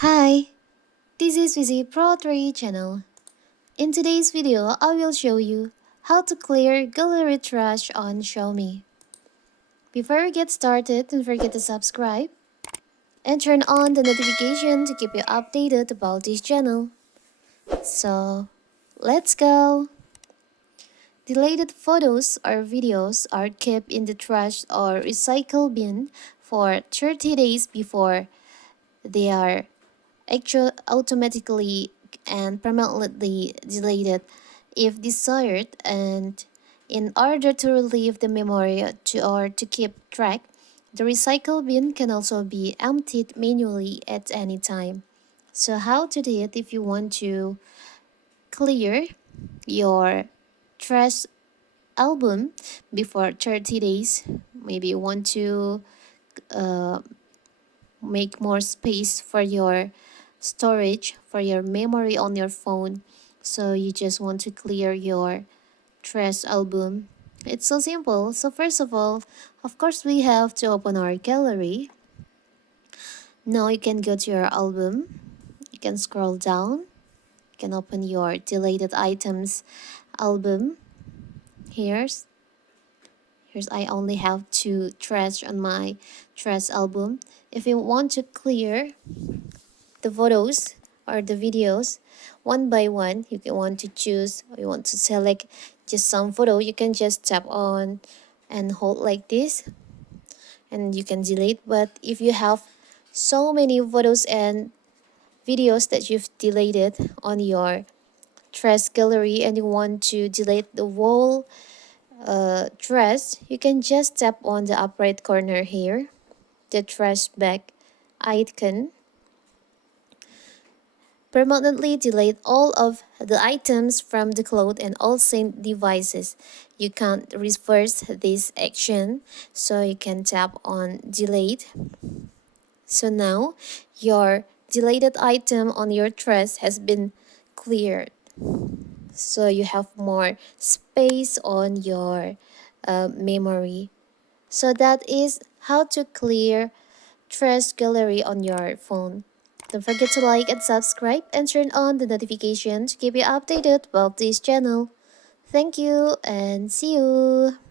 Hi, this is Vizi Pro 3 channel. In today's video, I will show you how to clear gallery trash on Xiaomi. Before we get started, don't forget to subscribe and turn on the notification to keep you updated about this channel. So, let's go! Deleted photos or videos are kept in the trash or recycle bin for 30 days before they are automatically and permanently deleted if desired, and in order to relieve the memory or to keep track, the recycle bin can also be emptied manually at any time. So how to do it? If you want to clear your trash album before 30 days, maybe you want to uh, make more space for your storage, for your memory on your phone, so you just want to clear your trash album. It's so simple. So first of all, of course, we have to open our gallery. Now you can go to your album, you can scroll down, you can open your deleted items album. Here's I only have two trash on my trash album. If you want to clear the photos or the videos one by one, you can want to choose, or you want to select just some photo, you can just tap on and hold like this and you can delete. But if you have so many photos and videos that you've deleted on your trash gallery and you want to delete the whole trash, you can just tap on the upper right corner here, the trash bag icon. Permanently delete all of the items from the cloud and all synced devices. You can't reverse this action, so you can tap on delete. So now your deleted item on your trash has been cleared. So you have more space on your memory. So that is how to clear trash gallery on your phone. Don't forget to like and subscribe and turn on the notification to keep you updated about this channel. Thank you and see you!